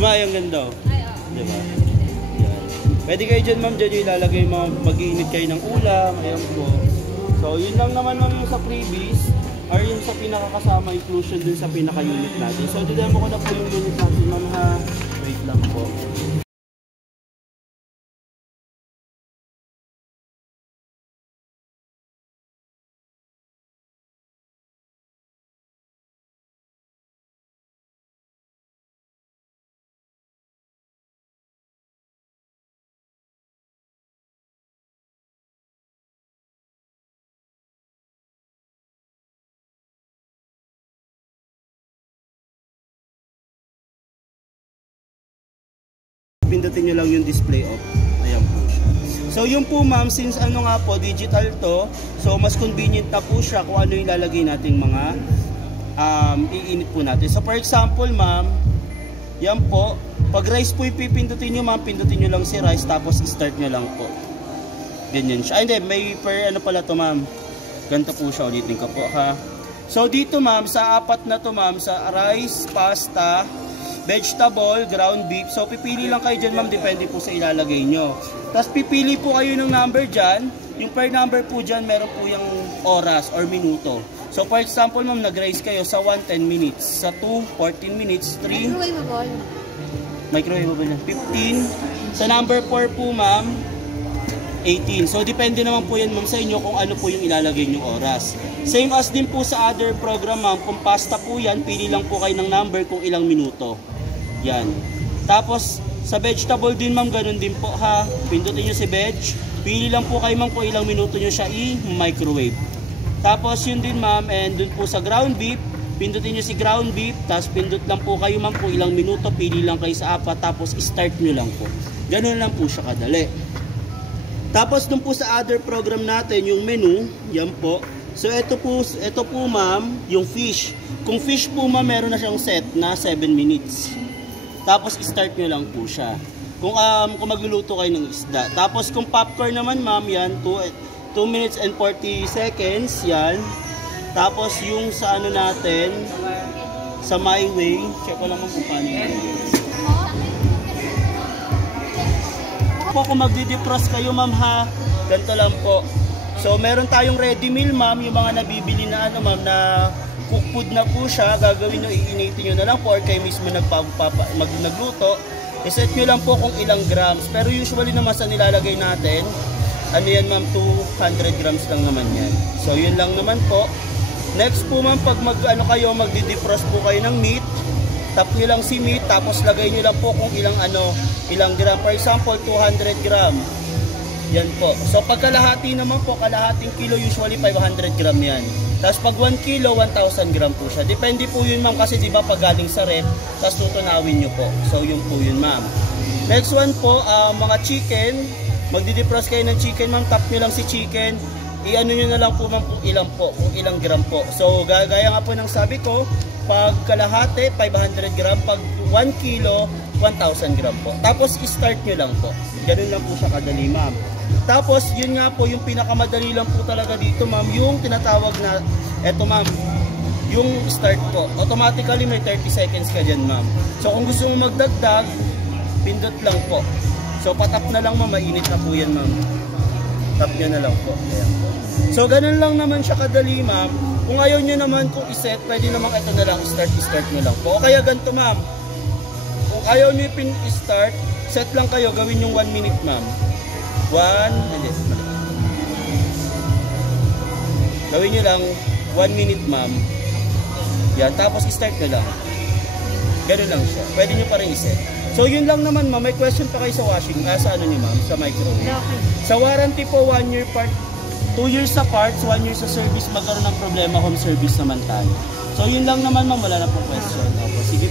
Diba, yung ganda. Ay, oo. Diba? Yan. Pwede kayo dyan ma'am, dyan yung ilalagay mag-iinit kayo ng ulam. Ayan po. So, yun lang naman ma'am yung sa freebies. Or yung sa pinakakasama inclusion dun sa pinaka-unit natin. So, didemo ko na po yung unit natin ma'am ha. Wait lang po. Pindutin nyo lang yung display off. Ayan po siya. So yun po ma'am, since ano nga po, digital to, so mas convenient na po siya kung ano yung lalagay nating mga iinit po natin. So for example ma'am, yan po, pag rice po ipipindutin nyo ma'am, pindutin nyo lang si rice tapos start nyo lang po. Ganyan siya. Ay hindi, may per ano pala to ma'am. Ganito po siya, ulitin ko po ha. So dito ma'am, sa apat na to ma'am, sa rice, pasta, vegetable, ground beef. So, pipili lang kayo dyan, ma'am. Depende po sa ilalagay nyo. Tapos, pipili po kayo ng number dyan. Yung per number po dyan, meron po yung oras or minuto. So, for example, ma'am, nag-rice kayo sa 1, 10 minutes. Sa 2, 14 minutes. 3, Microwavable. Microwavable. 15. Sa number 4 po, ma'am, 18. So, depende naman po yan, ma'am, sa inyo kung ano po yung ilalagay nyo oras. Same as din po sa other program, ma'am. Kung pasta po yan, pili lang po kayo ng number kung ilang minuto. Yan. Tapos, sa vegetable din, ma'am, ganun din po, ha. Pindutin nyo si veg. Pili lang po kayo, ma'am, kung ilang minuto nyo siya i-microwave. Tapos, yun din, ma'am, and dun po sa ground beef, pindutin nyo si ground beef. Tapos, pindut lang po kayo, ma'am, kung ilang minuto. Pili lang kayo sa apat. Tapos, start nyo lang po. Ganun lang po siya kadali. Tapos dun po sa other program natin, yung menu, yan po. So ito po ma'am, yung fish. Kung fish po ma'am, meron na siyang set na 7 minutes. Tapos start nyo lang po siya. Kung magluluto kayo ng isda. Tapos kung popcorn naman ma'am, yan, 2 minutes and 40 seconds, yan. Tapos yung sa ano natin, sa My Way, check ko lang kung paano yan. Po kung magdi-defrost kayo ma'am ha, ganito lang po. So meron tayong ready meal ma'am, yung mga nabibili na ano ma'am, na cook food na po siya, gagawin nyo, iinitin nyo na lang po or kayo mismo nagluto. I-set nyo lang po kung ilang grams, pero usually naman sa nilalagay natin, ano yan ma'am, 200 grams lang naman yan. So yun lang naman po. Next po ma'am, pag magdi-defrost po kayo ng meat, tap nyo lang si meat, tapos lagay nyo lang po kung ilang gram. For example, 200 gram. Yan po. So pag kalahati naman po, kalahating kilo, usually 500 gram yan. Tapos pag 1 kilo, 1,000 gram po siya. Depende po yun ma'am, kasi di ba pag galing sa ref, tapos tutunawin nyo po. So yun po yun ma'am. Next one po, mga chicken. Magdi-defrost kayo ng chicken ma'am, tap nyo lang si chicken. I-ano nyo na lang po ma'am kung ilang gram po. So gaya nga po ng sabi ko, pag kalahati, 500 gram. Pag 1 kilo, 1,000 gram po. Tapos, start nyo lang po. Ganun lang po siya kadali, ma'am. Tapos, yun nga po, yung pinakamadali lang po talaga dito, ma'am, yung tinatawag na, eto ma'am, yung start po. Automatically, may 30 seconds ka dyan, ma'am. So, kung gusto mo magdagdag, pindot lang po. So, patap na lang, ma'am. Mainit na po yan, ma'am. Tap nyo na lang po. Ayan. So, ganun lang naman siya kadali, ma'am. Kung ayaw nyo naman kung iset, pwede naman ito na lang, start nyo lang po. O kaya ganito ma'am, kung ayaw nyo i-start, set lang kayo, gawin yung 1 minute ma'am. Gawin nyo lang 1 minute ma'am. Yan, tapos i-start nyo lang. Ganun lang siya. Pwede nyo pa rin i-set. So yun lang naman ma'am, may question pa kayo sa washing, sa ano nyo ma'am, sa microwave. Sa warranty po, 1 year part. 2 years sa parts, 1 year sa service, magkaroon ng problema, home service naman tayo. So yun lang naman ma'am, wala na po question. Opo, sige.